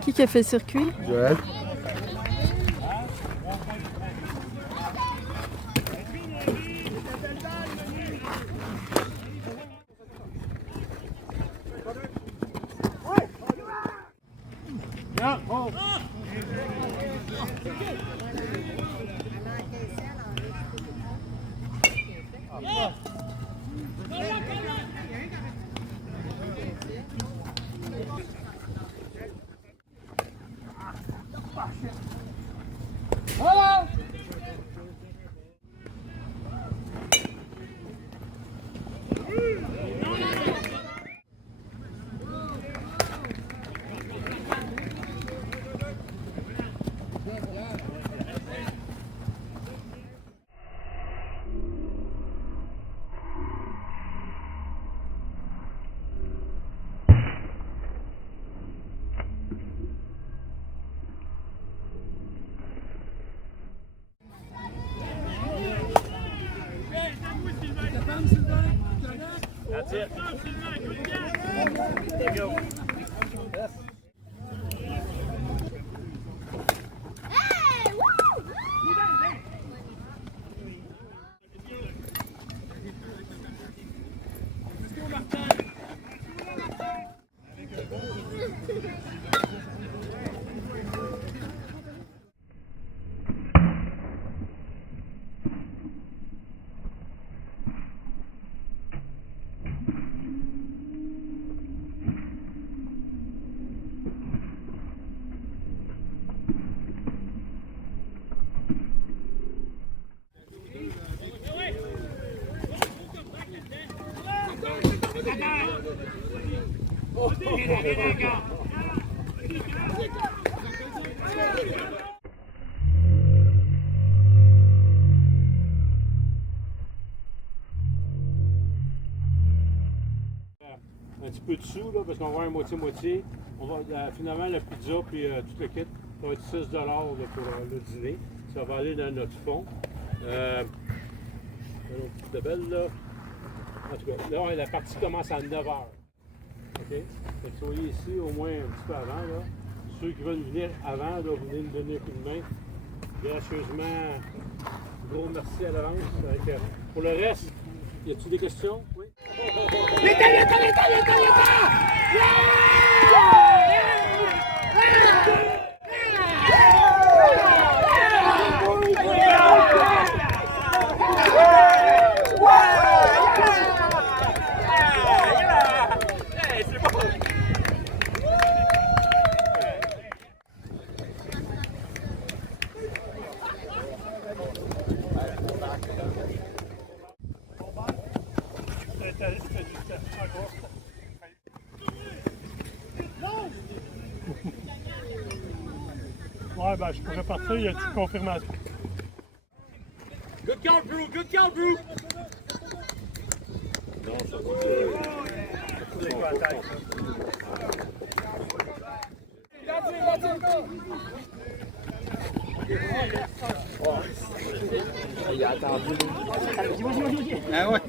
Qui a fait le circuit? Joël. That's it. There you go. Yes. Un petit peu dessous, là, parce qu'on va avoir un moitié-moitié. On va, finalement, la pizza puis tout le kit, ça va être 6 $ là, pour le dîner. Ça va aller dans notre fond. Une autre petite belle, là. En tout cas, là, la partie commence à 9 h. OK? Fait que soyez ici au moins un petit peu avant, là. Ceux qui veulent venir avant, là, vous venez nous donner un coup de main. Gracieusement, gros merci à l'avance. Pour le reste, y a-t-il des questions? Oui? Ouais, ben je pourrais partir, il y a une confirmation. Good count, Drew! Good count, Drew! Non, ça Il a attendu. Ah ouais.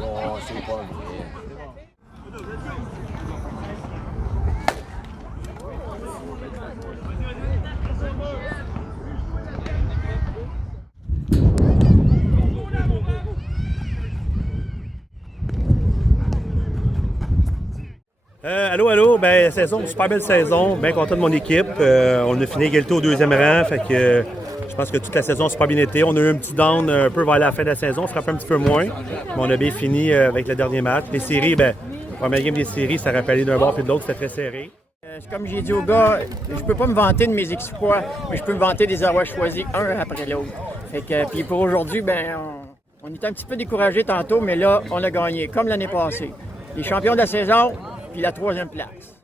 Oh, c'est pas vrai. Allô, ben saison, super belle saison, bien content de mon équipe. On a fini égalité au deuxième rang, fait que je pense que toute la saison a super bien été. On a eu un petit down un peu vers la fin de la saison, on frappe un petit peu moins, mais on a bien fini avec le dernier match. Les séries, ben, la première game des séries, ça rappelait d'un bord puis de l'autre, c'était très serré. Comme j'ai dit aux gars, je peux pas me vanter de mes exploits, mais je peux me vanter de les avoir choisis un après l'autre. Fait que, puis pour aujourd'hui, ben, on était un petit peu découragés tantôt, mais là, on a gagné, comme l'année passée. Les champions de la saison, puis la 3e place.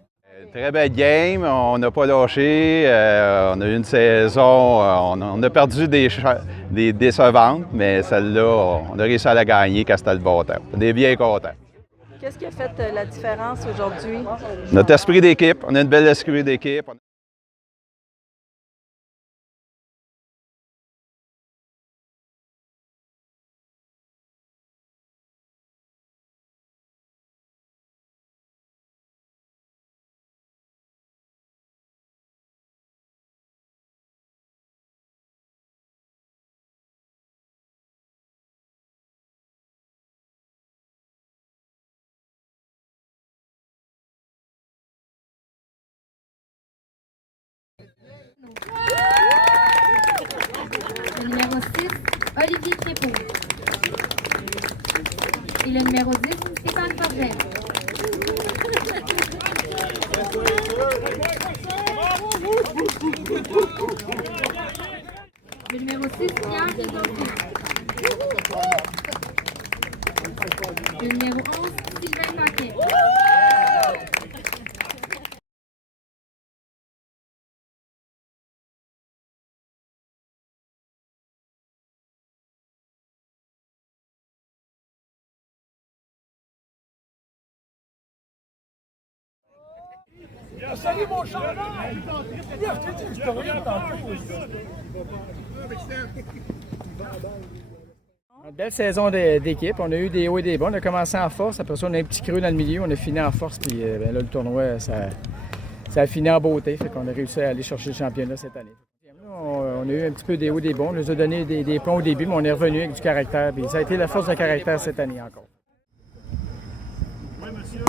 Très belle game, on n'a pas lâché, on a eu une saison, on a perdu des décevantes, mais celle-là, on a réussi à la gagner quand c'était le bon temps. On est bien contents. Qu'est-ce qui a fait la différence aujourd'hui? Notre esprit d'équipe, on a une belle esprit d'équipe. Olivier Trépeau. Et le numéro 10, Stéphane Forget. Le numéro 6, Pierre Desormeaux. Le numéro 11, Sylvain Paquet. Salut mon chandail! Tu peux rien tantôt. Une belle saison d'équipe. On a eu des hauts et des bas. On a commencé en force. Après ça, on a un petit creux dans le milieu. On a fini en force. Puis là, le tournoi, ça a fini en beauté. Fait qu'on a réussi à aller chercher le championnat cette année. On a eu un petit peu des hauts et des bas. On nous a donné des points au début, mais on est revenu avec du caractère. Puis ça a été la force de caractère cette année encore. Oui, monsieur.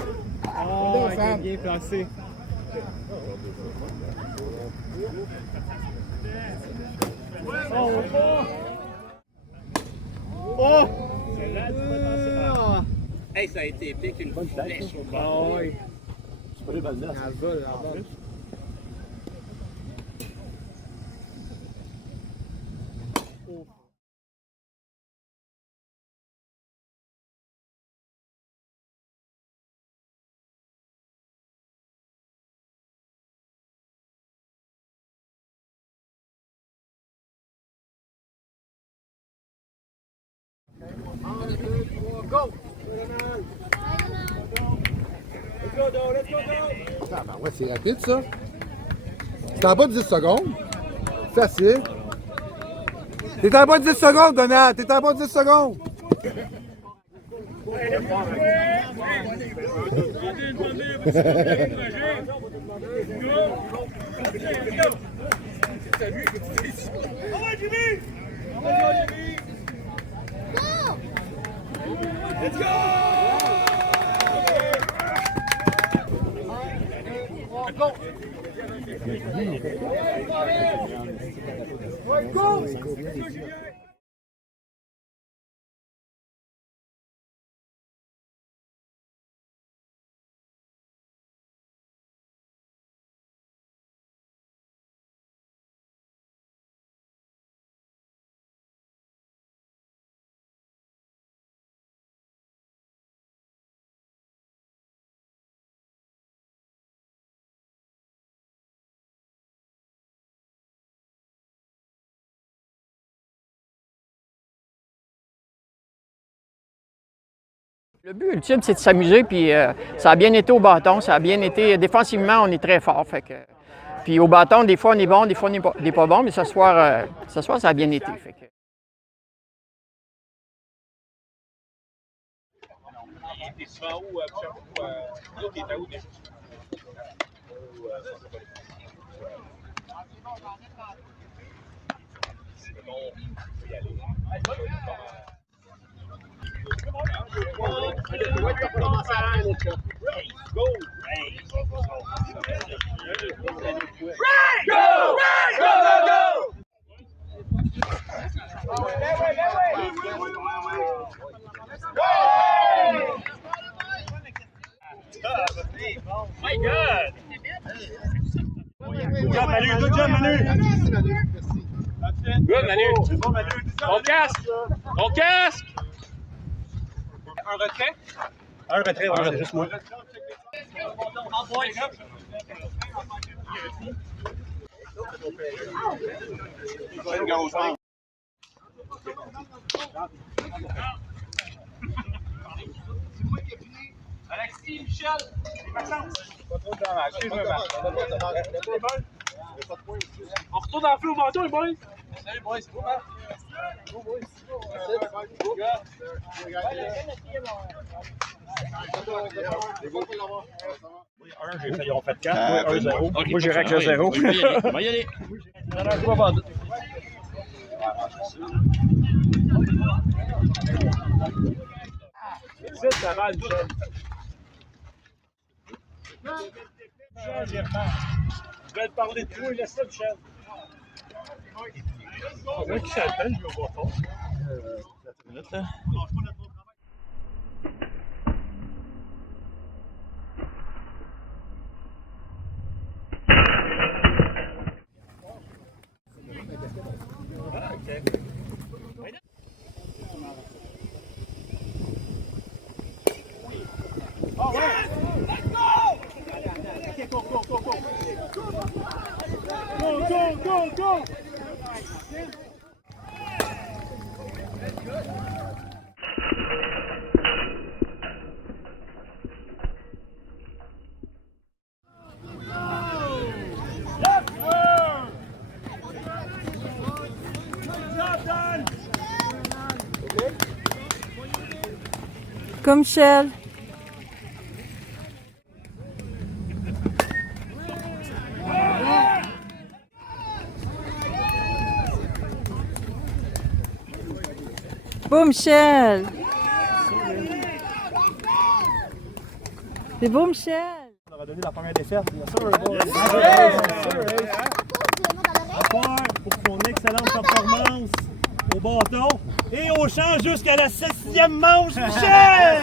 Oh, bien placé. Oh! Hey, ça a été épique, une bonne flèche au bord. Ah oui. C'est pas les balles là. En vol, en vol. Ah ben ouais, c'est rapide ça. C'est en bas de 10 secondes. Facile. T'es en bas de 10 secondes, Donald. T'es en bas de 10 secondes. Let's go! Le but ultime, c'est de s'amuser, puis ça a bien été au bâton, ça a bien été. Défensivement, on est très fort. Fait que, puis au bâton, des fois on est bon, des fois on n'est pas bon, mais ce soir, ça a bien été. Fait que. T'es souvent où, l'autre est à où déjà? C'est bon, on peut y aller. Go! My God! Good job, Manu! Good job, Manu! Good, Manu! Ton casque! Ton casque! Un retrait? Un retrait, ouais, c'est juste moi. Alexis, Michel, Maxence. Pas trop de dommage. Excuse-moi, On retourne dans le feu au manteau, les boys! Salut, boys. C'est beau, man. Go, boys. Go, gars. Ils ont fait 4, 1-0. Moi, j'irai avec le 0. On va y aller. C'est ça va, Michel. Michel, je vais te parler de toi, laisse ça, Michel. Comment qui s'appelle, je vais voir fort. minutes, là. Comme Michel. Beau Michel. C'est beau Michel. On aura donné la première défaite, bien sûr. Pour son excellente performance au bâton et au champ jusqu'à la 6e manche, Michel!